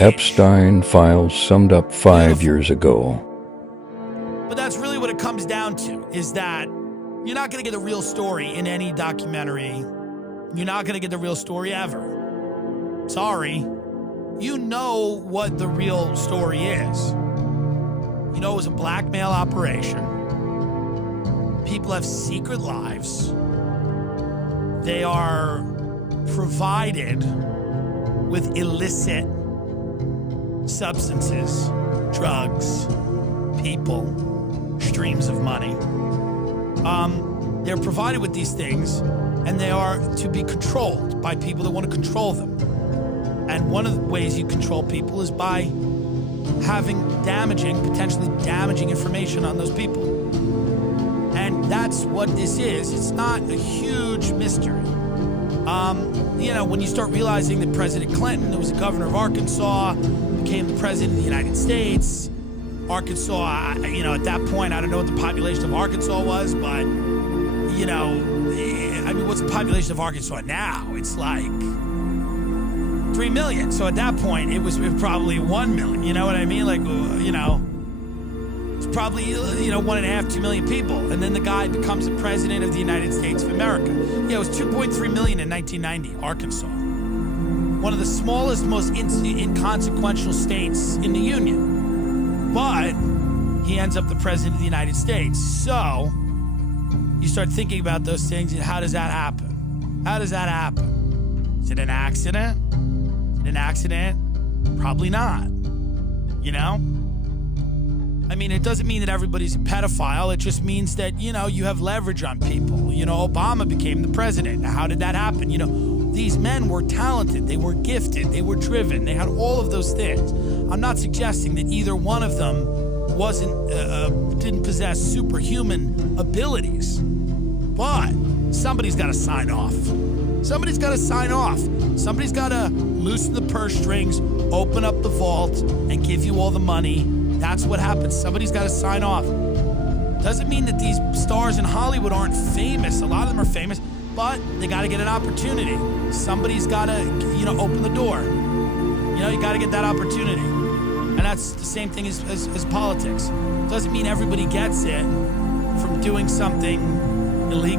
Epstein files summed up 5 years ago. But that's really what it comes down to, is that you're not going to get the real story in any documentary. You're not going to get the real story ever. Sorry. You know what the real story is. You know it was a blackmail operation. People have secret lives. They are provided with illicit substances, drugs, people, streams of money. They're provided with these things, and they are to be controlled by people that want to control them. And one of the ways you control people is by having potentially damaging information on those people. And that's what this is. It's not a huge mystery. When you start realizing that President Clinton, who was the governor of Arkansas, became the president of the United States. Arkansas, at that point, I don't know what the population of Arkansas was, but, what's the population of Arkansas now? It's like 3 million. So at that point, it was probably 1 million. You know what I mean? It's probably, 1.5, 2 million people. And then the guy becomes the president of the United States of America. Yeah, it was 2.3 million in 1990, Arkansas. One of the smallest, most inconsequential states in the Union. But he ends up the president of the United States. So you start thinking about those things, and how does that happen? How does that happen? Is it an accident? Is it an accident? Probably not. It doesn't mean that everybody's a pedophile. It just means that, you have leverage on people. Obama became the president. Now, how did that happen? These men were talented. They were gifted. They were driven. They had all of those things. I'm not suggesting that either one of them didn't possess superhuman abilities. But somebody's got to sign off. Somebody's got to sign off. Somebody's got to loosen the purse strings, open up the vault, and give you all the money. That's what happens. Somebody's got to sign off. Doesn't mean that these stars in Hollywood aren't famous. A lot of them are famous, but they got to get an opportunity. Somebody's got to, open the door. You got to get that opportunity. And that's the same thing as politics. Doesn't mean everybody gets it from doing something illegal.